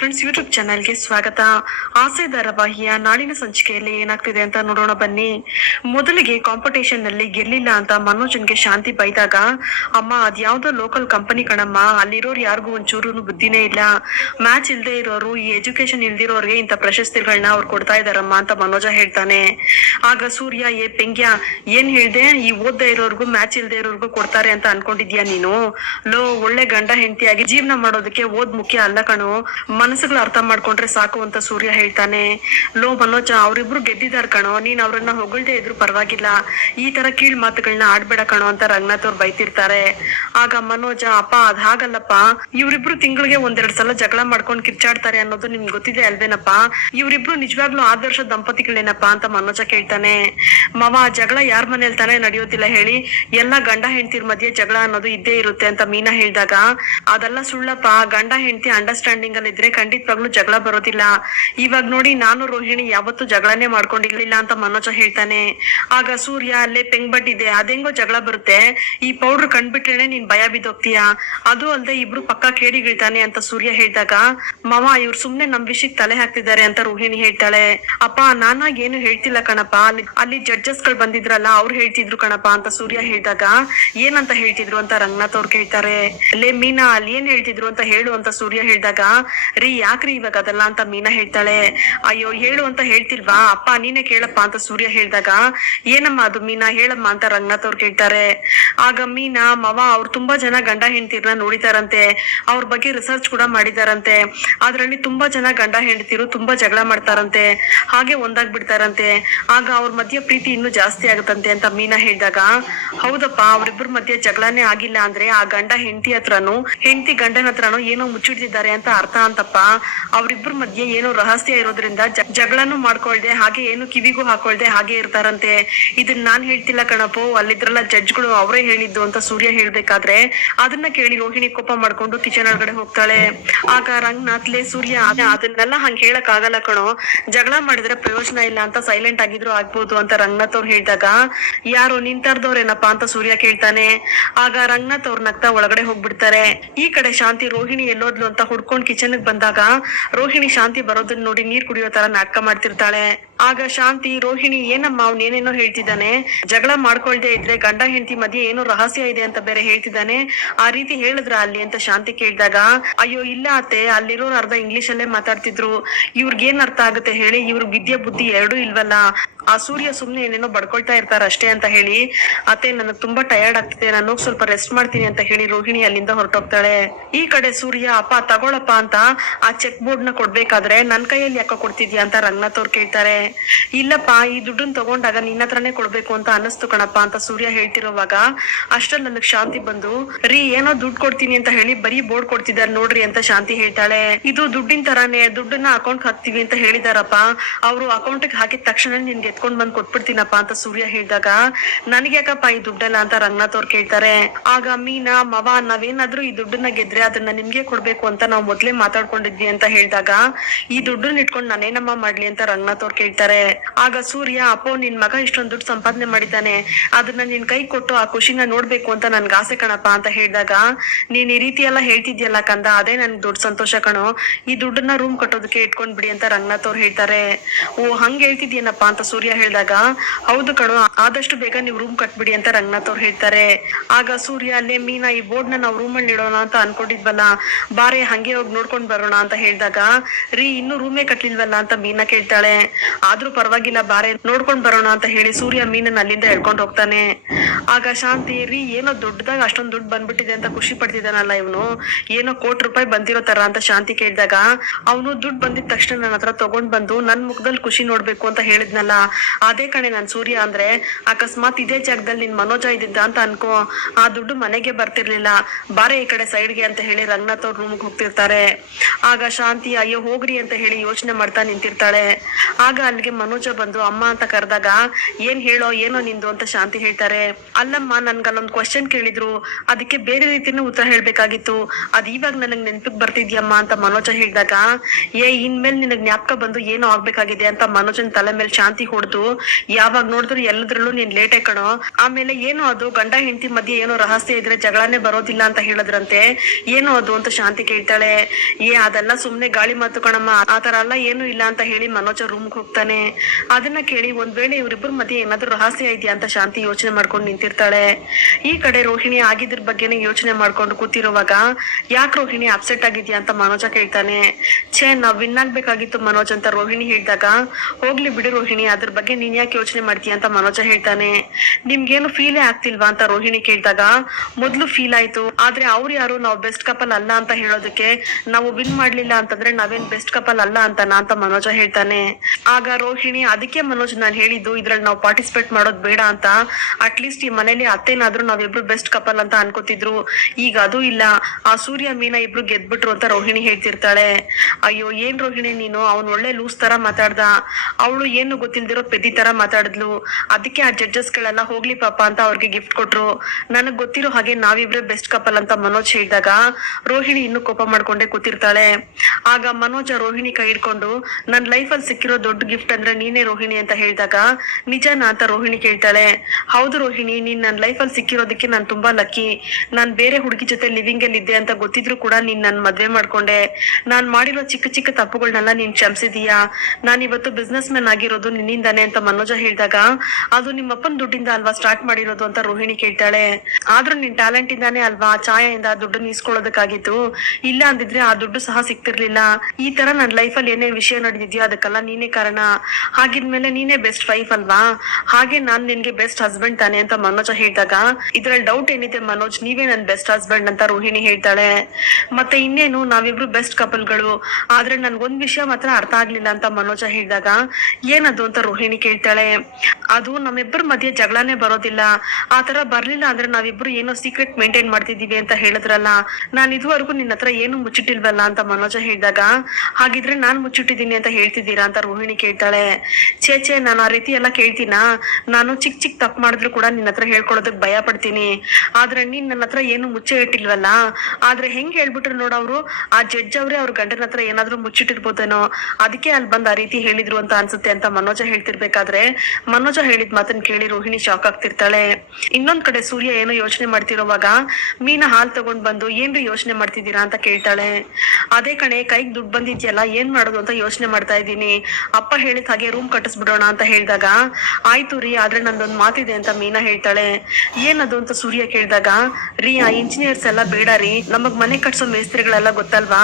Friends, YouTube ಚಾನಲ್ಗೆ ಸ್ವಾಗತ. ಆಸೆ ಧಾರಾವಾಹಿಯ ನಾಳಿನ ಸಂಚಿಕೆಯಲ್ಲಿ ಏನಾಗ್ತಿದೆ ಅಂತ ನೋಡೋಣ ಬನ್ನಿ. ಮೊದಲಿಗೆ ಕಾಂಪಿಟೇಷನ್ ನಲ್ಲಿ ಗೆಲ್ಲಿಲ್ಲ ಅಂತ ಮನೋಜನ್ಗೆ ಶಾಂತಿ ಬೈದಾಗ, ಅಮ್ಮ ಅದ್ಯಾವ್ದೋ ಲೋಕಲ್ ಕಂಪನಿ ಕಣಮ್ಮ, ಅಲ್ಲಿರೋರು ಯಾರಿಗೂ ಒಂಚೂರು ಬುದ್ಧಿನೇ ಇಲ್ಲ, ಮ್ಯಾಚ್ ಇಲ್ದೇ ಇರೋರು, ಈ ಎಜುಕೇಶನ್ ಇಲ್ದಿರೋರ್ಗೆ ಇಂಥ ಪ್ರಶಸ್ತಿಗಳನ್ನ ಅವ್ರು ಕೊಡ್ತಾ ಇದಾರಮ್ಮ ಅಂತ ಮನೋಜ ಹೇಳ್ತಾನೆ. ಆಗ ಸೂರ್ಯ, ಏ ಪೆಂಗ್ಯ, ಏನ್ ಹೇಳ್ದೆ, ಈ ಓದ್ದೇ ಇರೋರ್ಗು ಮ್ಯಾಚ್ ಇಲ್ದೇ ಇರೋರ್ಗು ಕೊಡ್ತಾರೆ ಅಂತ ಅನ್ಕೊಂಡಿದ್ಯಾ ನೀನು? ಲೋ, ಒಳ್ಳೆ ಗಂಡ ಹೆಂಡತಿಯಾಗಿ ಜೀವನ ಮಾಡೋದಕ್ಕೆ ಓದ್ ಮುಖ್ಯ ಅಲ್ಲ ಕಣೋ, ಮನಸ್ಸುಗಳು ಅರ್ಥ ಮಾಡ್ಕೊಂಡ್ರೆ ಸಾಕು ಅಂತ ಸೂರ್ಯ ಹೇಳ್ತಾನೆ. ಲೋ ಮನೋಜ, ಅವ್ರಿಬ್ರು ಗೆದ್ದಿದಾರ್ ಕಣೋ, ನೀನ್ ಅವ್ರನ್ನ ಹೊಗಳ್ದೇ ಇದ್ರು ಪರವಾಗಿಲ್ಲ, ಈ ತರ ಕೀಳ್ ಮಾತುಗಳನ್ನ ಆಡ್ಬೇಡ ಕಣೋ ಅಂತ ರಂಗನಾಥ್ ಅವ್ರು ಬೈತಿರ್ತಾರೆ. ಆಗ ಮನೋಜ, ಅಪ್ಪ ಅದ್ ಹಾಗಲ್ಲಪ್ಪ, ಇವ್ರಿಬ್ರು ತಿಂಗಳಿಗೆ ಒಂದೆರಡು ಸಲ ಜಗಳ ಮಾಡ್ಕೊಂಡು ಕಿರ್ಚಾಡ್ತಾರೆ ಅನ್ನೋದು ನಿಮ್ಗೆ ಗೊತ್ತಿದೆ ಅಲ್ವೇನಪ್ಪ, ಇವ್ರಿಬ್ರು ನಿಜವಾಗ್ಲೂ ಆದರ್ಶ ದಂಪತಿಗಳೇನಪ್ಪ ಅಂತ ಮನೋಜ ಕೇಳ್ತಾನೆ. ಮಾವ, ಜಗಳ ಯಾರ ಮನೇಲಿ ತಾನೇ ನಡೆಯೋದಿಲ್ಲ ಹೇಳಿ, ಎಲ್ಲ ಗಂಡ ಹೆಂಡತಿರ್ ಮಧ್ಯೆ ಜಗಳ ಅನ್ನೋದು ಇದ್ದೇ ಇರುತ್ತೆ ಅಂತ ಮೀನಾ ಹೇಳಿದಾಗ, ಅದೆಲ್ಲ ಸುಳ್ಳಪ್ಪ, ಗಂಡ ಹೆಂಡತಿ ಅಂಡರ್ಸ್ಟ್ಯಾಂಡಿಂಗ್ ಅಲ್ಲಿ ಇದ್ರೆ ಖಂಡಿತವಾಗ್ಲೂ ಜಗಳ ಬರೋದಿಲ್ಲ. ಇವಾಗ ನೋಡಿ, ನಾನು ರೋಹಿಣಿ ಯಾವತ್ತೂ ಜಗಳನೇ ಮಾಡ್ಕೊಂಡಿರ್ಲಿಲ್ಲ ಅಂತ ಮನೋಜ ಹೇಳ್ತಾನೆ. ಆಗ ಸೂರ್ಯ, ಅಲ್ಲೇ ಪೆಂಗ್ ಬಡ್ಡಿದೆ, ಅದೆಂಗೋ ಜಗಳ ಬರುತ್ತೆ, ಈ ಪೌಡ್ರ್ ಕಂಡ್ಬಿಟ್ರೇನೆ ನೀನ್ ಭಯ ಬಿದ್ದೋಗ್ತೀಯಾ, ಅದು ಅಲ್ದೆ ಇಬ್ರು ಪಕ್ಕ ಕೇಳಿಗಿಳ್ತಾನೆ ಅಂತ ಸೂರ್ಯ ಹೇಳಿದಾಗ, ಮಾವ ಇವ್ರು ಸುಮ್ನೆ ನಮ್ ವಿಷಯಕ್ಕೆ ತಲೆ ಹಾಕ್ತಿದ್ದಾರೆ ಅಂತ ರೋಹಿಣಿ ಹೇಳ್ತಾಳೆ. ಅಪ್ಪ, ನಾನಾಗ ಏನು ಹೇಳ್ತಿಲ್ಲ ಕಣಪ್ಪ, ಅಲ್ಲಿ ಜಡ್ಜಸ್ ಗಳು ಬಂದಿದ್ರಲ್ಲ, ಅವ್ರು ಹೇಳ್ತಿದ್ರು ಕಣಪ್ಪ ಅಂತ ಸೂರ್ಯ ಹೇಳಿದಾಗ, ಏನಂತ ಹೇಳ್ತಿದ್ರು ಅಂತ ರಂಗನಾಥ್ ಅವ್ರು ಕೇಳ್ತಾರೆ. ಲೇ ಮೀನಾ, ಅಲ್ಲಿ ಏನ್ ಹೇಳ್ತಿದ್ರು ಅಂತ ಹೇಳು ಅಂತ ಸೂರ್ಯ ಹೇಳಿದಾಗ, ರೀ ಯಾಕ್ರಿ ಇವಾಗ ಅದಲ್ಲ ಅಂತ ಮೀನಾ ಹೇಳ್ತಾಳೆ. ಅಯ್ಯೋ ಹೇಳು ಅಂತ ಹೇಳ್ತಿಲ್ವಾ ಅಪ್ಪ, ನೀನೇ ಕೇಳಪ್ಪ ಅಂತ ಸೂರ್ಯ ಹೇಳಿದಾಗ, ಏನಮ್ಮ ಅದು ಮೀನಾ, ಹೇಳಮ್ಮ ಅಂತ ರಂಗನಾಥ್ ಅವ್ರು ಕೇಳ್ತಾರೆ. ಆಗ ಮೀನಾ, ಮವ ಅವ್ರು ತುಂಬಾ ಜನ ಗಂಡ ಹೆಂಡತಿರ್ನ ನೋಡಿದಾರಂತೆ, ಅವ್ರ ಬಗ್ಗೆ ರಿಸರ್ಚ್ ಕೂಡ ಮಾಡಿದಾರಂತೆ, ಅದ್ರಲ್ಲಿ ತುಂಬಾ ಜನ ಗಂಡ ಹೆಂಡತಿರು ತುಂಬಾ ಜಗಳ ಮಾಡ್ತಾರಂತೆ, ಹಾಗೆ ಒಂದಾಗ್ಬಿಡ್ತಾರಂತೆ, ಆಗ ಅವ್ರ ಮಧ್ಯೆ ಪ್ರೀತಿ ಇನ್ನೂ ಜಾಸ್ತಿ ಆಗುತ್ತಂತೆ ಅಂತ ಮೀನಾ ಹೇಳಿದಾಗ, ಹೌದಪ್ಪ, ಅವ್ರಿಬ್ರ ಮಧ್ಯೆ ಜಗಳನೇ ಆಗಿಲ್ಲ ಅಂದ್ರೆ ಆ ಗಂಡ ಹೆಂಡತಿ ಹತ್ರನು ಹೆಂಡತಿ ಗಂಡನ ಹತ್ರನು ಏನೋ ಮುಚ್ಚಿಡ್ತಿದ್ದಾರೆ ಅಂತ ಅರ್ಥ ಅಂತಪ್ಪ. ಅವ್ರಿಬ್ರ ಮಧ್ಯೆ ಏನೋ ರಹಸ್ಯ ಇರೋದ್ರಿಂದ ಜಗಳನು ಮಾಡ್ಕೊಳ್ದೆ, ಹಾಗೆ ಏನು ಕಿವಿಗೂ ಹಾಕೊಳ್ದೆ ಹಾಗೆ ಇರ್ತಾರಂತೆ. ಇದನ್ನ ನಾನ್ ಹೇಳ್ತಿಲ್ಲ ಕಣಪ್ಪೋ, ಅಲ್ಲಿದ್ರಲ್ಲ ಜಡ್ಜ್ಗಳು ಅವರೇ ಹೇಳಿದ್ದು ಅಂತ ಸೂರ್ಯ ಹೇಳ್ಬೇಕಾದ್ರೆ, ಅದನ್ನ ಕೇಳಿ ರೋಹಿಣಿ ಕೋಪ ಮಾಡ್ಕೊಂಡು ಕಿಚನ್ ಒಳಗಡೆ ಹೋಗ್ತಾಳೆ. ಆಗ ರಂಗನಾಥ್, ಲೇ ಸೂರ್ಯ, ಅದನ್ನೆಲ್ಲ ಹಂಗ್ ಹೇಳಕ್ ಆಗಲ್ಲ ಕಣೋ, ಜಗಳ ಮಾಡಿದ್ರೆ ಪ್ರಯೋಜನ ಇಲ್ಲ ಅಂತ ಸೈಲೆಂಟ್ ಆಗಿದ್ರು ಆಗ್ಬೋದು ಅಂತ ರಂಗನಾಥ್ ಅವ್ರು ಹೇಳಿದಾಗ, ಯಾರು ನಿಂತಾರ್ದವ್ರೇನಪ್ಪಾ ಅಂತ ಸೂರ್ಯ ಕೇಳ್ತಾನೆ. ಆಗ ರಂಗನಾಥ್ ಅವ್ರ ನಗ್ತಾ ಒಳಗಡೆ ಹೋಗ್ಬಿಡ್ತಾರೆ. ಈ ಕಡೆ ಶಾಂತಿ ರೋಹಿಣಿ ಎಲ್ಲೋದ್ಲು ಅಂತ ಹುಡ್ಕೊಂಡ್ ಕಿಚನ್ ಬಂದಾಗ, ರೋಹಿಣಿ ಶಾಂತಿ ಬರೋದನ್ನ ನೋಡಿ ನೀರ್ ಕುಡಿಯೋ ತರ ನಾಟಕ ಮಾಡ್ತಿರ್ತಾಳೆ. ಆಗ ಶಾಂತಿ, ರೋಹಿಣಿ ಏನಮ್ಮ ಅವ್ನ್ ಏನೇನೋ ಹೇಳ್ತಿದ್ದಾನೆ, ಜಗಳ ಮಾಡ್ಕೊಳ್ದೆ ಇದ್ರೆ ಗಂಡ ಹೆಂಡತಿ ಮಧ್ಯೆ ಏನೋ ರಹಸ್ಯ ಇದೆ ಅಂತ ಬೇರೆ ಹೇಳ್ತಿದ್ದಾನೆ, ಆ ರೀತಿ ಹೇಳಿದ್ರ ಅಲ್ಲಿ ಅಂತ ಶಾಂತಿ ಕೇಳಿದಾಗ, ಅಯ್ಯೋ ಇಲ್ಲ ಅತ್ತೆ, ಅಲ್ಲಿರೋರು ಅರ್ಧ ಇಂಗ್ಲಿಷ್ ಅಲ್ಲೇ ಮಾತಾಡ್ತಿದ್ರು, ಇವ್ರಿಗೇನ್ ಅರ್ಥ ಆಗುತ್ತೆ ಹೇಳಿ, ಇವ್ರ ವಿದ್ಯೆ ಬುದ್ಧಿ ಎರಡೂ ಇಲ್ವಲ್ಲ, ಆ ಸೂರ್ಯ ಸುಮ್ನೆ ಏನೇನೋ ಬಡ್ಕೊಳ್ತಾ ಇರ್ತಾರ ಅಷ್ಟೇ ಅಂತ ಹೇಳಿ, ಅತ್ತೆ ನನಗ್ ತುಂಬಾ ಟಯರ್ಡ್ ಆಗ್ತಿದೆ, ನಾನು ಸ್ವಲ್ಪ ರೆಸ್ಟ್ ಮಾಡ್ತೀನಿ ಅಂತ ಹೇಳಿ ರೋಹಿಣಿ ಅಲ್ಲಿಂದ ಹೊರಟೋಗ್ತಾಳೆ. ಈ ಕಡೆ ಸೂರ್ಯ, ಅಪ್ಪ ತಗೊಳಪ್ಪ ಅಂತ ಆ ಚೆಕ್ ಬೋರ್ಡ್ ನ ಕೊಡ್ಬೇಕಾದ್ರೆ ನನ್ ಕೈಯಲ್ಲಿ ಯಾಕೋ ಕೊಡ್ತಿದ್ಯಾ ಅಂತ ರಂಗನಾಥ್ ಅವ್ರು ಕೇಳ್ತಾರೆ. ಇಲ್ಲಪ್ಪ, ಈ ದುಡ್ಡನ್ನ ತಗೊಂಡಾಗ ನಿನ್ನ ಹತ್ರನೇ ಕೊಡ್ಬೇಕು ಅಂತ ಅನಿಸ್ತು ಕಣಪ್ಪ ಅಂತ ಸೂರ್ಯ ಹೇಳ್ತಿರೋವಾಗ, ಅಷ್ಟ್ರಲ್ಲಿ ನನಗ್ ಶಾಂತಿ ಬಂದು, ರೀ ಏನೋ ದುಡ್ಡು ಕೊಡ್ತೀನಿ ಅಂತ ಹೇಳಿ ಬರೀ ಬೋರ್ಡ್ ಕೊಡ್ತಿದಾರೆ ನೋಡ್ರಿ ಅಂತ ಶಾಂತಿ ಹೇಳ್ತಾಳೆ. ಇದು ದುಡ್ಡಿನ ತರಾನೇ, ದುಡ್ಡನ್ನ ಅಕೌಂಟ್ ಹಾಕ್ತಿವಿ ಅಂತ ಹೇಳಿದಾರಪ್ಪ, ಅವ್ರು ಅಕೌಂಟ್ಗೆ ಹಾಕಿದ ತಕ್ಷಣ ನಿನ್ಗೆ ಎತ್ಕೊಂಡ್ ಬಂದ್ ಕೊಟ್ಬಿಡ್ತೀನಪ್ಪ ಅಂತ ಸೂರ್ಯ ಹೇಳಿದಾಗ, ನನ್ಗೆ ಯಾಕಪ್ಪ ಈ ದುಡ್ಡೆಲ್ಲ ಅಂತ ರಂಗನಾಥ್ ಅವ್ರು ಕೇಳ್ತಾರೆ. ಆಗ ಮೀನಾ, ಮವ ನಾವೇನಾದ್ರೂ ಈ ದುಡ್ಡನ್ನ ಗೆದ್ರೆ ಅದನ್ನ ನಿಮ್ಗೆ ಕೊಡ್ಬೇಕು ಅಂತ ನಾವು ಮೊದ್ಲೇ ಮಾತಾಡ್ಕೊಂಡಿದ್ವಿ ಅಂತ ಹೇಳಿದಾಗ, ಈ ದುಡ್ಡನ್ನ ಇಟ್ಕೊಂಡ್ ನಾನೇನಮ್ಮ ಮಾಡ್ಲಿ ಅಂತ ರಂಗನಾಥ್ ಅವ್ರು ಕೇಳ್ತಾರೆ. ಆಗ ಸೂರ್ಯ, ಅಪ್ಪೋ ನಿನ್ ಮಗ ಇಷ್ಟೊಂದು ದುಡ್ಡು ಸಂಪಾದನೆ ಮಾಡಿದ್ದಾನೆ, ಅದನ್ನ ನಿನ್ ಕೈ ಕೊಟ್ಟು ಆ ಖುಷಿನ ನೋಡ್ಬೇಕು ಅಂತ ನನ್ಗೆ ಆಸೆ ಕಣಪ್ಪ ಅಂತ ಹೇಳಿದಾಗ, ನೀನ್ ಈ ರೀತಿ ಎಲ್ಲ ಹೇಳ್ತಿದ್ಯಲ್ಲ ಕಂದ, ಅದೇ ನನ್ಗೆ ದೊಡ್ಡ ಸಂತೋಷ ಕಣೋ, ಈ ದುಡ್ಡನ್ನ ರೂಮ್ ಕಟ್ಟೋದಕ್ಕೆ ಇಟ್ಕೊಂಡ್ ಬಿಡಿ ಅಂತ ರಂಗನಾಥ್ ಅವ್ರು ಹೇಳ್ತಾರೆ. ಓ ಹಂಗ್ ಹೇಳ್ತಿದ್ಯೇನಪ್ಪ ಅಂತ ಸೂರ್ಯ ಹೇಳಿದಾಗ, ಹೌದು ಕಣೋ, ಆದಷ್ಟು ಬೇಗ ನೀವು ರೂಮ್ ಕಟ್ಬಿಡಿ ಅಂತ ರಂಗನಾಥ್ ಅವ್ರು ಹೇಳ್ತಾರೆ. ಆಗ ಸೂರ್ಯ, ಅಲ್ಲೇ ಮೀನಾ, ಈ ಬೋರ್ಡ್ ನ ನಾವು ರೂಮ್ ಅಲ್ಲಿ ಇಡೋಣ ಅಂತ ಅನ್ಕೊಂಡಿದ್ವಲ್ಲ, ಬಾರೆ ಹಂಗೆ ಹೋಗಿ ನೋಡ್ಕೊಂಡ್ ಬರೋಣ ಅಂತ ಹೇಳಿದಾಗ, ರೀ ಇನ್ನೂ ರೂಮೇ ಕಟ್ಲಿಲ್ವಲ್ಲ ಅಂತ ಮೀನಾ ಕೇಳ್ತಾಳೆ. ಆದ್ರೂ ಪರವಾಗಿಲ್ಲ ಬಾರೆ ನೋಡ್ಕೊಂಡ್ ಬರೋಣ ಅಂತ ಹೇಳಿ ಸೂರ್ಯ ಮೀನನ್ನ ಅಲ್ಲಿಂದ ಎಳ್ಕೊಂಡ್ ಹೋಗ್ತಾನೆ. ಆಗ ಶಾಂತಿ, ರೀ ಏನೋ ದೊಡ್ಡದಾಗ ಅಷ್ಟೊಂದ್ ದುಡ್ಡು ಬಂದ್ಬಿಟ್ಟಿದೆ ಅಂತ ಖುಷಿ ಪಡ್ತಿದ್ದಾನಲ್ಲ ಇವನು, ಏನೋ ₹1,00,00,000 ಬಂದಿರೋ ತರ ಅಂತ ಶಾಂತಿ ಕೇಳಿದಾಗ, ಅವನು ದುಡ್ಡು ಬಂದಿದ ತಕ್ಷಣ ನನ್ನ ಹತ್ರ ತಗೊಂಡ್ ಬಂದು ನನ್ ಮುಖದಲ್ಲಿ ಖುಷಿ ನೋಡ್ಬೇಕು ಅಂತ ಹೇಳಿದ್ನಲ್ಲ, ಅದೇ ಕಣೆ ನನ್ ಸೂರ್ಯ ಅಂದ್ರೆ, ಅಕಸ್ಮಾತ್ ಇದೇ ಜಾಗದಲ್ಲಿ ನಿನ್ ಮನೋಜ ಇದ್ದಿದ್ದ ಅಂತ ಅನ್ಕೋ, ಆ ದುಡ್ಡು ಮನೆಗೆ ಬರ್ತಿರ್ಲಿಲ್ಲ, ಬಾರೆ ಈ ಕಡೆ ಸೈಡ್ಗೆ ಅಂತ ಹೇಳಿ ರಂಗನಾಥ್ ಅವ್ರ ರೂಮ್ಗೆ ಹೋಗ್ತಿರ್ತಾರೆ. ಆಗ ಶಾಂತಿ, ಅಯ್ಯೋ ಹೋಗ್ರಿ ಅಂತ ಹೇಳಿ ಯೋಚನೆ ಮಾಡ್ತಾ ನಿಂತಿರ್ತಾಳೆ. ಆಗ ಅಲ್ಲಿಗೆ ಮನೋಜ ಬಂದು ಅಮ್ಮ ಅಂತ ಕರೆದಾಗ, ಏನ್ ಹೇಳೋ ಏನೋ ನಿಂದು ಅಂತ ಶಾಂತಿ ಹೇಳ್ತಾರೆ. ಅಲ್ಲಮ್ಮ ನನ್ಗಲ್ಲೊಂದು ಕ್ವಶನ್ ಕೇಳಿದ್ರು, ಅದಕ್ಕೆ ಬೇರೆ ರೀತಿನೇ ಉತ್ತರ ಹೇಳ್ಬೇಕಾಗಿತ್ತು, ಅದ್ ಇವಾಗ ನನಗ್ ನೆನ್ಪಿಗ್ ಬರ್ತಿದ್ಯಮ್ಮ ಅಂತ ಮನೋಜ ಹೇಳಿದಾಗ, ಇನ್ಮೇಲೆ ನಿನಗ್ ಜ್ಞಾಪಕ ಬಂದು ಏನೋ ಆಗ್ಬೇಕಾಗಿದೆ ಅಂತ ಮನೋಜನ್ ತಲೆ ಮೇಲೆ ಶಾಂತಿ ಹೊಡೆದು, ಯಾವಾಗ ನೋಡಿದ್ರು ಎಲ್ಲದ್ರಲ್ಲೂ ನೀನ್ ಲೇಟೇ ಕಣೋ, ಆಮೇಲೆ ಏನೋ ಅದು ಗಂಡ ಹೆಂಡತಿ ಮಧ್ಯೆ ಏನೋ ರಹಸ್ಯ ಇದ್ರೆ ಜಗಳನೆ ಬರೋದಿಲ್ಲ ಅಂತ ಹೇಳಿದ್ರಂತೆ, ಏನೋ ಅದು ಅಂತ ಶಾಂತಿ ಕೇಳ್ತಾಳೆ. ಅದೆಲ್ಲ ಸುಮ್ನೆ ಗಾಳಿ ಮಾತು ಕಣಮ್ಮ, ಆತರ ಎಲ್ಲ ಏನು ಇಲ್ಲ ಅಂತ ಹೇಳಿ ಮನೋಜ ರೂಮ್ಗೆ ಹೋಗ್ತಾನೆ. ಅದನ್ನ ಕೇಳಿ ಒಂದ್ ವೇಳೆ ಇವ್ರಿಬ್ರ ಮಧ್ಯೆ ಏನಾದ್ರು ರಹಸ್ಯ ಇದೆಯಾ ಅಂತ ಶಾಂತಿ ಯೋಚನೆ ಮಾಡ್ಕೊಂಡು ನಿಂತಿರ್ತಾಳೆ. ಈ ಕಡೆ ರೋಹಿಣಿ ಆಗಿದ್ರ ಬಗ್ಗೆನೆ ಯೋಚನೆ ಮಾಡ್ಕೊಂಡು ಕೂತಿರುವಾಗ, ಯಾಕೆ ರೋಹಿಣಿ ಅಪ್ಸೆಟ್ ಆಗಿದ್ಯಾ ಅಂತ ಮನೋಜ ಕೇಳ್ತಾನೆ. ನಾವ್ ವಿನ್ ಆಗ್ಬೇಕಾಗಿತ್ತು ಮನೋಜ್ ಅಂತ ರೋಹಿಣಿ ಹೇಳಿದಾಗ, ಹೋಗ್ಲಿ ಬಿಡು ರೋಹಿಣಿ, ಅದ್ರ ಬಗ್ಗೆ ನೀನ್ ಯಾಕೆ ಯೋಚನೆ ಮಾಡ್ತೀಯ ಅಂತ ಮನೋಜ ಹೇಳ್ತಾನೆ. ನಿಮ್ಗೇನು ಫೀಲೇ ಆಗ್ತಿಲ್ವಾ ಅಂತ ರೋಹಿಣಿ ಕೇಳಿದಾಗ, ಮೊದ್ಲು ಫೀಲ್ ಆಯ್ತು, ಆದ್ರೆ ಅವ್ರು ಯಾರು ನಾವು ಬೆಸ್ಟ್ ಕಪಲ್ ಅಲ್ಲ ಅಂತ ಹೇಳೋದಕ್ಕೆ, ನಾವು ವಿನ್ ಮಾಡ್ಲಿಲ್ಲ ಅಂತಂದ್ರೆ ನಾವೇನ್ ಬೆಸ್ಟ್ ಕಪಲ್ ಅಲ್ಲ ಅಂತ ಮನೋಜ ಹೇಳ್ತಾನೆ. ಆಗ ರೋಹಿಣಿ, ಅದಕ್ಕೆ ಮನೋಜ್ ನಾನ್ ಹೇಳಿದ್ದು ಇದ್ರಲ್ಲಿ ನಾವು ಪಾರ್ಟಿಸಿಪೇಟ್ ಮಾಡೋದ್ ಬೇಡ ಅಂತ, ಅಟ್ಲೀಸ್ಟ್ ಈ ಮನೇಲಿ ಅತ್ತೇನಾದ್ರೂ ನಾವಿಬ್ರು ಬೆಸ್ಟ್ ಕಪಲ್ ಅಂತ ಅನ್ಕೋತಿದ್ರು, ಈಗ ಅದು ಇಲ್ಲ, ಆ ಸೂರ್ಯ ಮೀನಾ ಇಬ್ರು ಗೆದ್ಬಿಟ್ರು ಅಂತ ರೋಹಿಣಿ ಹೇಳ್ತಿರ್ತಾಳೆ. ಅಯ್ಯೋ ಏನ್ ರೋಹಿಣಿ ನೀನು, ಅವ್ನ್ ಒಳ್ಳೆ ಲೂಸ್ ತರ ಮಾತಾಡ್ದ, ಅವಳು ಏನು ಗೊತ್ತಿಲ್ದಿರೋ ಪೆದ್ದಿ ತರ ಮಾತಾಡಿದ್ಲು, ಅದಕ್ಕೆ ಆ ಜಡ್ಜಸ್ ಗಳೆಲ್ಲ ಹೋಗ್ಲಿ ಪಾಪ ಅಂತ ಅವ್ರಿಗೆ ಗಿಫ್ಟ್ ಕೊಟ್ರು, ನನಗ್ ಗೊತ್ತಿರೋ ಹಾಗೆ ನಾವಿಬ್ರೆ ಬೆಸ್ಟ್ ಕಪಲ್ ಅಂತ ಮನೋಜ್ ಹೇಳಿದಾಗ ರೋಹಿಣಿ ಇನ್ನು ಕೋಪ ಮಾಡ್ಕೊಂಡೆ ಕೂತಿರ್ತಾಳೆ. ಆಗ ಮನೋಜ ರೋಹಿಣಿ ಕೈ ಹಿಡ್ಕೊಂಡು, ನನ್ ಲೈಫ್ ಅಲ್ಲಿ ಸಿಕ್ಕಿರೋ ದೊಡ್ಡ ಗಿಫ್ಟ್ ಅಂದ್ರೆ ನೀನೇ ರೋಹಿಣಿ ಅಂತ ಹೇಳಿದಾಗ, ನಿಜನಾ ಅಂತ ರೋಹಿಣಿ ಕೇಳ್ತಾಳೆ. ಹೌದು ರೋಹಿಣಿ, ನೀನ್ ನನ್ ಲೈಫ್ ಅಲ್ಲಿ ಸಿಕ್ಕಿರೋದಕ್ಕೆ ನಾನ್ ತುಂಬಾ ಲಕ್ಕಿ, ನಾನ್ ಬೇರೆ ಹುಡುಗಿ ಜೊತೆ ಲಿವಿಂಗ್ ಅಲ್ಲಿ ಇದ್ದೆ ಅಂತ ಗೊತ್ತಿದ್ರು ಕೂಡ ನೀನ್ ನನ್ ಮದ್ವೆ ಮಾಡ್ಕೊಂಡೆ, ನಾನ್ ಮಾಡಿರೋ ಚಿಕ್ಕ ಚಿಕ್ಕ ತಪ್ಪುಗಳನ್ನೆಲ್ಲ ನೀನ್ ಕ್ಷಮಿಸಿದೀಯಾ, ನಾನ್ ಇವತ್ತು ಬಿಸ್ನೆಸ್ ಮ್ಯಾನ್ ಆಗಿರೋದು ನಿನ್ನಿಂದಾನೆ ಅಂತ ಮನೋಜ ಹೇಳಿದಾಗ, ಅದು ನಿಮ್ಮಪ್ಪನ ದುಡ್ಡಿಂದ ಅಲ್ವಾ ಸ್ಟಾರ್ಟ್ ಮಾಡಿರೋದು ಅಂತ ರೋಹಿಣಿ ಕೇಳ್ತಾಳೆ. ಆದ್ರೂ ನಿನ್ ಟ್ಯಾಲೆಂಟ್ ಇಂದಾನೇ ಅಲ್ವಾ ಛಾಯೆಯಿಂದ ದುಡ್ಡು ಇಸ್ಕೊಳ್ಳೋದಕ್ಕಾಗಿತ್ತು, ಇಲ್ಲ ಅಂದಿದ್ರೆ ಆ ದುಡ್ಡು ಸಹ ಸಿಕ್ತಿರ್ಲಿಲ್ಲ, ಈ ತರ ನನ್ ಲೈಫ್ ಅಲ್ಲಿ ಏನೇ ವಿಷಯ ನಡೆದಿದ್ಯೋ ಅದಕ್ಕೆಲ್ಲ ನೀನೇ ಕಾರಣ, ಹಾಗಿದ್ಮೇಲೆ ನೀನೇ ಬೆಸ್ಟ್ ವೈಫ್ ಅಲ್ವಾ, ಹಾಗೆ ನಾನ್ ನಿನ್ಗೆ ಬೆಸ್ಟ್ ಹಸ್ಬೆಂಡ್ ತಾನೆ ಅಂತ ಮನೋಜ ಹೇಳಿದಾಗ, ಇದ್ರಲ್ಲಿ ಡೌಟ್ ಏನಿದೆ ಮನೋಜ್, ನೀವೇ ನನ್ ಬೆಸ್ಟ್ ಹಸ್ಬೆಂಡ್ ಅಂತ ರೋಹಿಣಿ ಹೇಳ್ತಾಳೆ. ಮತ್ತೆ ಇನ್ನೇನು, ನಾವಿಬ್ರು ಬೆಸ್ಟ್ ಕಪಲ್ಗಳು, ಆದ್ರೆ ನನ್ಗೊಂದ್ ವಿಷಯ ಮಾತ್ರ ಅರ್ಥ ಆಗ್ಲಿಲ್ಲ ಅಂತ ಮನೋಜ ಹೇಳಿದಾಗ, ಏನದು ಅಂತ ರೋಹಿಣಿ ಕೇಳ್ತಾಳೆ. ಅದು ನಮ್ಮಿಬ್ಬರ ಮಧ್ಯೆ ಜಗಳನೇ ಬರೋದಿಲ್ಲ, ಆತರ ಬರ್ಲಿಲ್ಲ ಅಂದ್ರೆ ನಾವಿಬ್ರು ಏನೋ ಸೀಕ್ರೆಟ್ ಮೇಂಟೈನ್ ಮಾಡ್ತಿದೀವಿ ಅಂತ ಹೇಳಿದ್ರಲ್ಲ, ನಾನ್ ಇದುವರೆಗೂ ನಿನ್ನ ಹತ್ರ ಏನು ಮುಚ್ಚಿಟ್ಟಿಲ್ವಲ್ಲ ಅಂತ ಮನೋಜ ಹೇಳಿದಾಗ, ಹಾಗಿದ್ರೆ ನಾನ್ ಮುಚ್ಚಿಟ್ಟಿದೀನಿ ಅಂತ ಹೇಳ್ತಿದ್ದೀರಾ ಅಂತ ರೋಹಿಣಿ ಕೇಳ್ತಾಳೆ. ಛೇ ನಾನು ಆ ರೀತಿ ಎಲ್ಲ ಕೇಳ್ತೀನಾ, ನಾನು ಚಿಕ್ಕ ಚಿಕ್ಕ ತಪ್ಪು ಮಾಡಿದ್ರು ಕೂಡ ನಿನ್ನ ಹತ್ರ ಹೇಳ್ಕೊಳೋದಕ್ ಭಯ ಪಡ್ತೀನಿ, ಆದ್ರೆ ನೀನ್ ನನ್ನ ಹತ್ರ ಏನು ಮುಚ್ಚೆ ಇಟ್ಟಿಲ್ವಲ್ಲ, ಆದ್ರೆ ಹೆಂಗ್ ಹೇಳ್ಬಿಟ್ರು ನೋಡವ್ರು, ಆ ಜಡ್ಜ್ ಅವ್ರೆ ಅವ್ರ ಗಂಡನ ಹತ್ರ ಏನಾದ್ರು ಮುಚ್ಚಿಟ್ಟಿರ್ಬೋದೇನೋ, ಅದಕ್ಕೆ ಅಲ್ಲಿ ಬಂದ್ ಆ ರೀತಿ ಹೇಳಿದ್ರು ಅಂತ ಅನ್ಸುತ್ತೆ ಅಂತ ಮನೋಜ ಹೇಳ್ತಿರ್ಬೇಕಾದ್ರೆ, ಮನೋಜ ಹೇಳಿದ್ ಮಾತನ್ ಕೇಳಿ ರೋಹಿಣಿ ಶಾಕ್ ಆಗ್ತಿರ್ತಾಳೆ. ಇನ್ನೊಂದ್ ಕಡೆ ಸೂರ್ಯ ಏನೋ ಯೋಚನೆ ಮಾಡ್ತಿರೋವಾಗ ಮೀನಾ ಹಾಲ್ ತಗೊಂಡ್ ಬಂದು, ಏನ್ರಿ ಯೋಚನೆ ಮಾಡ್ತಿದ್ದೀರಾ ಅಂತ ಕೇಳ್ತಾಳೆ. ಅದೇ ಕಣೆ, ಕೈಗ್ ದುಡ್ಡು ಬಂದಿದ್ಯಲ್ಲ ಏನ್ ಮಾಡೋದು ಅಂತ ಯೋಚನೆ ಮಾಡ್ತಾ ಇದ್ದೀನಿ, ಅಪ್ಪ ಹೇಳಿದ ಹಾಗೆ ರೂಮ್ ಕಟ್ಟಿಸ್ಬಿಡೋಣ ಅಂತ ಹೇಳಿದಾಗ, ಆಯ್ತು ರೀ, ಆದ್ರೆ ನಂದೊಂದ್ ಮಾತಿದೆ ಅಂತ ಮೀನಾ ಹೇಳ್ತಾಳೆ. ಏನದು ಅಂತ ಸೂರ್ಯ ಕೇಳಿದಾಗ, ರೀ ಆ ಇಂಜಿನಿಯರ್ಸ್ ಎಲ್ಲ ಬೇಡ ರೀ, ನಮಗ್ ಮನೆ ಕಟ್ಸೋ ಮೇಸ್ತ್ರಿಗಳೆಲ್ಲ ಗೊತ್ತಲ್ವಾ,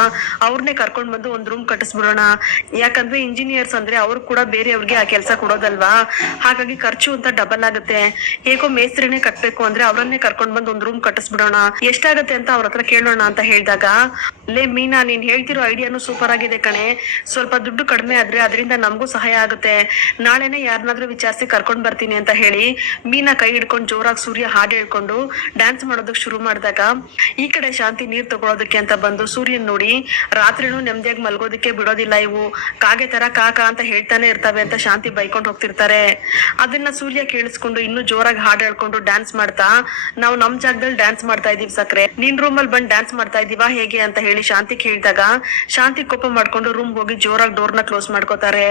ಅವ್ರನ್ನೇ ಕರ್ಕೊಂಡ್ ಬಂದು ಒಂದ್ ರೂಮ್ ಕಟ್ಟಿಸ್ಬಿಡೋಣ, ಯಾಕಂದ್ರೆ ಇಂಜಿನಿಯರ್ಸ್ ಅಂದ್ರೆ ಅವ್ರು ಕೂಡ ಬೇರೆಯವ್ರಿಗೆ ಆ ಕೆಲಸ ಕೊಡೋದಲ್ವಾ, ಹಾಗಾಗಿ ಖರ್ಚು ಅಂತ ಡಬಲ್ ಆಗುತ್ತೆ, ಹೇಗೋ ಮೇಸ್ತ್ರಿನೇ ಕಟ್ಬೇಕು ಅಂದ್ರೆ ಅವ್ರನ್ನೇ ಕರ್ಕೊಂಡ್ ಬಂದು ಒಂದ್ ರೂಮ್ ಕಟ್ಟಿಸ್ಬಿಡೋಣ, ಎಷ್ಟಾಗತ್ತೆ ಅಂತ ಅವ್ರ ಹತ್ರ ಕೇಳೋಣ ಅಂತ ಹೇಳಿದಾಗ, ಲೇ ಮೀನಾ, ನೀನ್ ಹೇಳ್ತಿರೋ ಐಡಿಯಾನು ಸೂಪರ್ ಆಗಿದೆ ಕಣೆ, ಸ್ವಲ್ಪ ದುಡ್ಡು ಕಡಿಮೆ ಆದ್ರೆ ಅದರಿಂದ ನಮಗೂ ಸಹಾಯ ಆಗುತ್ತೆ, ನಾಳೆನೆ ಯಾರನ್ನಾದ್ರೂ ವಿಚಾರಿಸಿ ಕರ್ಕೊಂಡ್ ಬರ್ತೀನಿ ಅಂತ ಹೇಳಿ ಮೀನಾ ಕೈ ಹಿಡ್ಕೊಂಡು ಜೋರಾಗಿ ಸೂರ್ಯ ಹಾಡು ಹೇಳ್ಕೊಂಡು ಡ್ಯಾನ್ಸ್ ಮಾಡೋದಕ್ ಶುರು ಮಾಡಿದಾಗ, ಈ ಕಡೆ ಶಾಂತಿ ನೀರ್ ತಗೊಳೋದಕ್ಕೆ ಅಂತ ಬಂದು ಸೂರ್ಯನ್ ನೋಡಿ, ರಾತ್ರಿನೂ ನೆಮ್ಮದಿಯಾಗಿ ಮಲ್ಗೋದಕ್ಕೆ ಬಿಡೋದಿಲ್ಲ ಇವು, ಕಾಗೆ ತರ ಕಾಕ ಅಂತ ಹೇಳ್ತಾನೆ ಇರ್ತವೆ ಅಂತ ಶಾಂತಿ ಬೈಕೊಂಡು ಹೋಗ್ತಿರ್ತಾರೆ. ಅದನ್ನ ಸೂರ್ಯ ಕೇಳಿಸ್ಕೊಂಡು ಇನ್ನೂ ಜೋರಾಗಿ ಹಾಡು ಹೇಳ್ಕೊಂಡು ಡ್ಯಾನ್ಸ್ ಮಾಡ್ತಾ, ನಾವು ನಮ್ ಜಾಗದಲ್ಲಿ ಡ್ಯಾನ್ಸ್ ಮಾಡ್ತಾ ಇದೀವಿ ಸಕ್ರೆ, ನಿನ್ ರೂಮ್ ಅಲ್ಲಿ ಬಂದ್ ಡ್ಯಾನ್ಸ್ ಮಾಡ್ತಾ ಇದೀವಾ ಹೇಗೆ ಅಂತ ಹೇಳಿ ಶಾಂತಿ ಕೇಳಿದಾಗ, ಶಾಂತಿ ಕೋಪ ಮಾಡ್ಕೊಂಡು ರೂಮ್ ಹೋಗಿ ಜೋರಾಗಿ ಡೋರ್ನ ಕ್ಲೋಸ್ ಮಾಡ್ಕೋತಾರೆ.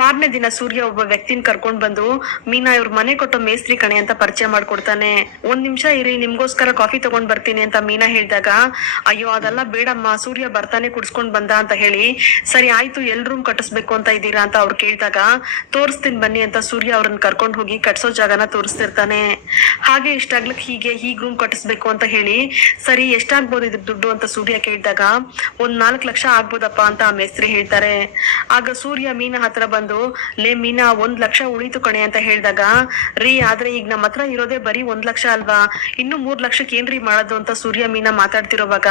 ಮಾರನೇ ದಿನ ಸೂರ್ಯ ಒಬ್ಬ ವ್ಯಕ್ತಿನ ಕರ್ಕೊಂಡ್ ಬಂದು, ಮೀನಾ ಇವ್ರ ಮನೆ ಕೊಟ್ಟೋ ಮೇಸ್ತ್ರಿ ಕಣೆ ಅಂತ ಪರಿಚಯ ಮಾಡ್ಕೊಡ್ತಾನೆ. ಒಂದ್ ನಿಮಿಷ ಇರಿ, ನಿಮ್ಗೋಸ್ಕರ ಕಾಫಿ ತಗೊಂಡ್ ಬರ್ತೀನಿ ಅಂತ ಮೀನಾ ಹೇಳಿದಾಗ, ಅಯ್ಯೋ ಅದೆಲ್ಲ ಬೇಡಮ್ಮ, ಸೂರ್ಯ ಬರ್ತಾನೆ ಕುಡ್ಸ್ಕೊಂಡ್ ಬಂದ ಅಂತ ಹೇಳಿ, ಸರಿ ಆಯ್ತು ಎಲ್ ರೂಮ್ ಕಟ್ಟಿಸ್ಬೇಕು ಅಂತ ಇದೀರಾ ಅಂತ ಅವ್ರು ಕೇಳಿದಾಗ, ತೋರಿಸ್ತೀನಿ ಬನ್ನಿ ಅಂತ ಸೂರ್ಯ ಅವ್ರನ್ನ ಕರ್ಕೊಂಡ್ ಹೋಗಿ ಕಟ್ಸೋ ಜಾಗನ ತೋರಿಸ್ತಿರ್ತಾನೆ. ಹಾಗೆ ಇಷ್ಟಾಗ್ಲಕ್ ಹೀಗ್ ರೂಮ್ ಕಟ್ಟಿಸ್ಬೇಕು ಅಂತ ಹೇಳಿ, ಸರಿ ಎಷ್ಟಾಗ್ಬೋದು ಇದ್ರ ದುಡ್ಡು ಅಂತ ಸೂರ್ಯ ಕೇಳಿದಾಗ, ಒಂದ್ 4 ಲಕ್ಷ ಆಗ್ಬೋದಪ್ಪ ಅಂತ ಆ ಮೇಸ್ತ್ರಿ ಹೇಳ್ತಾರೆ. ಆಗ ಸೂರ್ಯ ಮೀನಾ ಹತ್ರ ಬಂದು, ಲೇ ಮೀನಾ 1 ಲಕ್ಷ ಉಳಿತು ಕಣೆ ಅಂತ ಹೇಳಿದಾಗ, ರೀ ಆದ್ರೆ ಈಗ ನಮ್ಮ ಹತ್ರ ಇರೋದೇ ಬರೀ 1 ಲಕ್ಷ ಅಲ್ವಾ, ಇನ್ನು 3 ಲಕ್ಷಕ್ಕೆ ಏನ್ರಿ ಮಾಡೋದು ಅಂತ ಸೂರ್ಯ ಮೀನಾ ಮಾತಾಡ್ತಿರೋವಾಗ,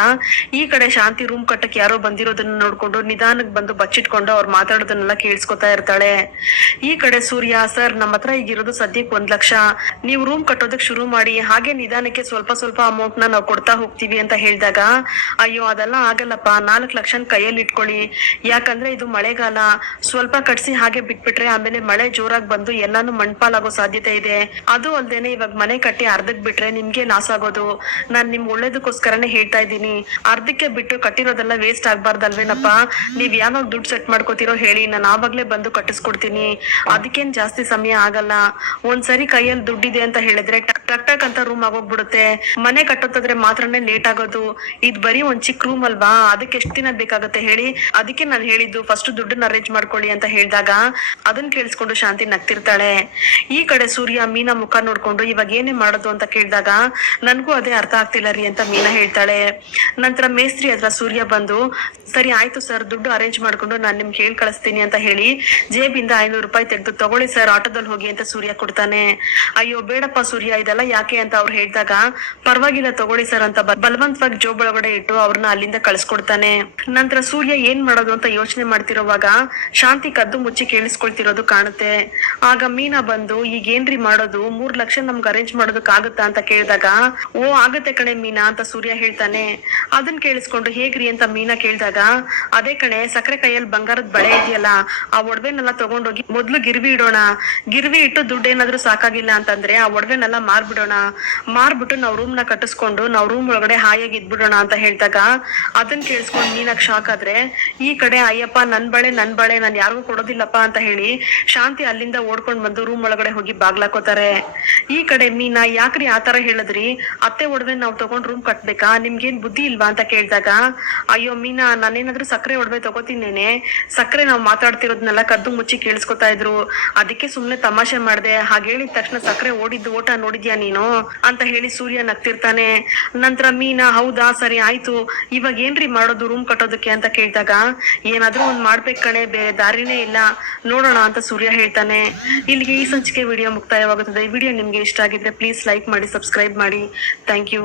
ಈ ಕಡೆ ಶಾಂತಿ ರೂಮ್ ಕಟ್ಟಕ್ ಯಾರೋ ಬಂದಿರೋದನ್ನ ನೋಡ್ಕೊಂಡು ನಿಧಾನಕ್ ಬಂದು ಬಚ್ಚಿಟ್ಕೊಂಡು ಅವ್ರು ಮಾತಾಡೋದನ್ನೆಲ್ಲ ಕೇಳಿಸ್ಕೊತಾ ಇರ್ತಾಳೆ. ಈ ಕಡೆ ಸೂರ್ಯ, ಸರ್ ನಮ್ಮ ಹತ್ರ ಈಗಿರೋದು ಸದ್ಯಕ್ಕೆ 1 ಲಕ್ಷ, ನೀವು ರೂಮ್ ಕಟ್ಟೋದಕ್ ಶುರು ಮಾಡಿ, ಹಾಗೆ ನಿಧಾನಕ್ಕೆ ಸ್ವಲ್ಪ ಸ್ವಲ್ಪ ಅಮೌಂಟ್ ನಾವು ಕೊಡ್ತಾ ಹೋಗ್ತೀವಿ ಅಂತ ಹೇಳಿದಾಗ, ಅಯ್ಯೋ ಅದೆಲ್ಲ ಆಗಲ್ಲಪ್ಪ, 4 ಲಕ್ಷ ಕೈಯಲ್ಲಿ ಇಟ್ಕೊಳ್ಳಿ, ಯಾಕಂದ್ರೆ ಇದು ಮಳೆಗಾಲ, ಸ್ವಲ್ಪ ಕಟ್ಸಿ ಹಾಗೆ ಬಿಟ್ಬಿಟ್ರೆ ಆಮೇಲೆ ಮಳೆ ಜೋರಾಗಿ ಬಂದು ಎಲ್ಲಾನು ಮಣ್ಪಾಲಾಗೋ ಸಾಧ್ಯತೆ ಇದೆ, ಅದು ಅಲ್ದೇನೆ ಕಣೆ, ಇವಾಗ ಮನೆ ಕಟ್ಟಿ ಅರ್ಧಕ್ ಬಿಟ್ರೆ ನಿಮ್ಗೆ ಲಾಸ್ ಆಗೋದು. ನಾನ್ ನಿಮ್ ಒಳ್ಳೇದಕ್ಕೋಸ್ಕರನೇ ಹೇಳ್ತಾ ಇದ್ದೀನಿ. ಅರ್ಧಕ್ಕೆ ಬಿಟ್ಟು ಕಟ್ಟಿರೋದೆಲ್ಲ ವೇಸ್ಟ್ ಆಗ್ಬಾರ್ದಲ್ವೇನಪ್ಪ. ನೀವ್ ಯಾವಾಗ ದುಡ್ಡು ಸೆಟ್ ಮಾಡ್ಕೋತಿರೋ ಹೇಳಿ, ನಾನು ಆವಾಗ್ಲೇ ಬಂದು ಕಟ್ಟಿಸ್ಕೊಡ್ತೀನಿ. ಅದಕ್ಕೇನ್ ಜಾಸ್ತಿ ಸಮಯ ಆಗಲ್ಲ. ಒಂದ್ಸರಿ ಕೈಯಲ್ಲಿ ದುಡ್ಡಿದೆ ಅಂತ ಹೇಳಿದ್ರೆ ಟಕ್ ಟಕ್ ಅಂತ ರೂಮ್ ಆಗೋಗ್ಬಿಡುತ್ತೆ. ಮನೆ ಕಟ್ಟೋದಾದ್ರೆ ಮಾತ್ರನೇ ಲೇಟ್ ಆಗೋದು. ಇದ್ ಬರೀ ಒಂದ್ ಚಿಕ್ಕ ರೂಮ್ ಅಲ್ವಾ, ಅದಕ್ಕೆ ಎಷ್ಟ್ ದಿನ ಬೇಕಾಗತ್ತೆ ಹೇಳಿ. ಅದಕ್ಕೆ ನಾನು ಹೇಳಿದ್ದು ಫಸ್ಟ್ ದುಡ್ಡನ್ನ ಅರೇಂಜ್ ಮಾಡ್ಕೊಳ್ಳಿ ಅಂತ ಹೇಳಿದಾಗ ಅದನ್ನ ಕೇಳಿಸ್ಕೊಂಡು ಶಾಂತಿ ನಗ್ತಿರ್ತಾಳೆ. ಈ ಕಡೆ ಸೂರ್ಯ ಮೀನಾ ಮುಖ ನೋಡ್ಕೊಂಡು ಇವಾಗ ಏನೇ ಮಾಡೋದು ಅಂತ ಕೇಳಿದಾಗ ನನ್ಗೂ ಅದೇ ಅರ್ಥ ಆಗ್ತಿಲ್ಲ ರೀ ಅಂತ ಮೀನಾ ಹೇಳ್ತಾಳೆ. ನಂತರ ಮೇಸ್ತ್ರಿ ಹತ್ರ ಸೂರ್ಯ ಬಂದು, ಸರಿ ಆಯ್ತು ಸರ್, ದುಡ್ಡು ಅರೇಂಜ್ ಮಾಡ್ಕೊಂಡು ನಾನ್ ನಿಮ್ಗೆ ಹೇಳಿ ಕಳಿಸ್ತೀನಿ ಅಂತ ಹೇಳಿ ಜೇಬಿಂದ 500 ರೂಪಾಯಿ ತೆಗೆದು ತಗೊಳ್ಳಿ ಸರ್, ಆಟೋದಲ್ಲಿ ಹೋಗಿ ಅಂತ ಸೂರ್ಯ ಕೊಡ್ತಾನೆ. ಅಯ್ಯೋ ಬೇಡಪ್ಪ ಸೂರ್ಯ, ಇದೆಲ್ಲ ಯಾಕೆ ಅಂತ ಅವ್ರು ಹೇಳಿದಾಗ ಪರವಾಗಿಲ್ಲ ತಗೊಳ್ಳಿ ಸರ್ ಅಂತ ಬಲವಂತವಾಗಿ ಜೋಬ್ ಒಳಗಡೆ ಇಟ್ಟು ಅವ್ರನ್ನ ಅಲ್ಲಿಂದ ಕಳ್ಸ್ಕೊಡ್ತಾನೆ. ನಂತರ ಸೂರ್ಯ ಏನ್ ಮಾಡೋದು ಅಂತ ಯೋಚನೆ ಮಾಡ್ತಿರೋವಾಗ ಶಾಂತಿ ಕದ್ದು ಮುಚ್ಚಿ ಕೇಳಿಸ್ಕೊಳ್ತಿರೋದು ಕಾಣುತ್ತೆ. ಆಗ ಮೀನಾ ಬಂದು, ಈಗ ಏನ್ರಿ ಮಾಡೋದು, 3 ಲಕ್ಷ ನಮ್ಗೆ ಅರೇಂಜ್ ಮಾಡೋದಕ್ ಆಗುತ್ತಾ ಅಂತ ಕೇಳಿದಾಗ, ಓ ಆಗತ್ತೆ ಕಣೆ ಮೀನಾ ಅಂತ ಸೂರ್ಯ ಹೇಳ್ತಾನೆ. ಅದನ್ನ ಕೇಳಿಸ್ಕೊಂಡು ಹೇಗ್ರಿ ಅಂತ ಮೀನಾ ಕೇಳಿದಾಗ, ಅದೇ ಕಣೆ, ಸಕ್ಕರೆ ಕೈಯಲ್ಲಿ ಬಂಗಾರದ ಬಳೆ ಇದೆಯಲ್ಲ, ಆ ಒಡವೆನೆಲ್ಲ ತಗೊಂಡೋಗಿ ಮೊದ್ಲು ಗಿರ್ವಿ ಇಡೋಣ. ಗಿರ್ವಿ ಇಟ್ಟು ದುಡ್ಡು ಏನಾದ್ರೂ ಸಾಕಾಗಿಲ್ಲ ಅಂತಂದ್ರೆ ಆ ಒಡವೆನೆಲ್ಲ ಮಾರ್ಬಿಡೋಣ. ಮಾರ್ಬಿಟ್ಟು ನಾವ್ ರೂಮ್ ನ ಕಟ್ಟಿಸ್ಕೊಂಡು ನಾವ್ ರೂಮ್ ಒಳಗಡೆ ಹಾಯಾಗಿ ಇದ್ಬಿಡೋಣ ಅಂತ ಹೇಳ್ದಾಗ ಅದನ್ನ ಕೇಳಿಸ್ಕೊಂಡು ಮೀನಾಗ್ ಶಾಕ್ ಆದ್ರೆ, ಈ ಕಡೆ ಅಯ್ಯಪ್ಪ ನನ್ ಬಳೆ ನಾನ್ ಯಾರಿಗೂ ಕೊಡೋದಿಲ್ಲಪ್ಪ ಅಂತ ಹೇಳಿ ಶಾಂತಿ ಅಲ್ಲಿಂದ ಓಡ್ಕೊಂಡ್ ಬಂದು ರೂಮ್ ಒಳಗಡೆ ಹೋಗಿ ಬಾಗ್ಲಾಕೋತಾರೆ. ಈ ಕಡೆ ಮೀನಾ, ಯಾಕ್ರಿ ಆತರ ಹೇಳಿದ್ರಿ, ಅತ್ತೆ ಒಡವೆ ನಾವ್ ತಗೊಂಡ್ ರೂಮ್ ಕಟ್ಬೇಕಾ, ನಿಮ್ಗೇನ್ ಬುದ್ಧಿ ಇಲ್ವಾ ಅಂತ ಕೇಳಿದಾಗ, ಅಯ್ಯೋ ಮೀನಾ, ನಾನೇನಾದ್ರೂ ಸಕ್ಕರೆ ಒಡವೆ ತಗೋತೀನೇನೆ, ಸಕ್ಕರೆ ನಾವ್ ಮಾತಾಡ್ತಿರೋದ್ನೆಲ್ಲ ಕದ್ದು ಮುಚ್ಚಿ ಕೇಳಿಸ್ಕೊತಾ ಇದ್ರು, ಅದಕ್ಕೆ ಸುಮ್ನೆ ತಮಾಷೆ ಮಾಡ್ದೆ. ಹಾಗೆ ಹೇಳಿದ ತಕ್ಷಣ ಸಕ್ಕರೆ ಓಡಿದ್ದು ಓಟ ನೋಡಿದ್ಯಾ ನೀನು ಅಂತ ಹೇಳಿ ಸೂರ್ಯ ನಗ್ತಿರ್ತಾನೆ. ನಂತರ ಮೀನಾ, ಹೌದಾ ಸರಿ ಆಯ್ತು, ಇವಾಗ ಏನ್ರಿ ಮಾಡೋದು ರೂಮ್ ಕಟ್ಟೋದಕ್ಕೆ ಅಂತ ಕೇಳಿದಾಗ, ಏನಾದ್ರೂ ಒಂದ್ ಮಾಡ್ಬೇಕ್ ಕಣೆ, ಬೇರೆ ದಾರಿನೇ ಇಲ್ಲ, ನೋಡೋಣ ಅಂತ ಸೂರ್ಯ ಹೇಳ್ತಾನೆ. ಇಲ್ಲಿಗೆ ಈ ಸಂಚಿಕೆ ವಿಡಿಯೋ ಮುಕ್ತಾಯವಾಗುತ್ತದೆ. ವಿಡಿಯೋ ನಿಮ್ಗೆ ಇಷ್ಟ ಆಗಿದ್ರೆ ಪ್ಲೀಸ್ ಲೈಕ್ ಮಾಡಿ, ಸಬ್ಸ್ಕ್ರೈಬ್ ಮಾಡಿ. Thank you.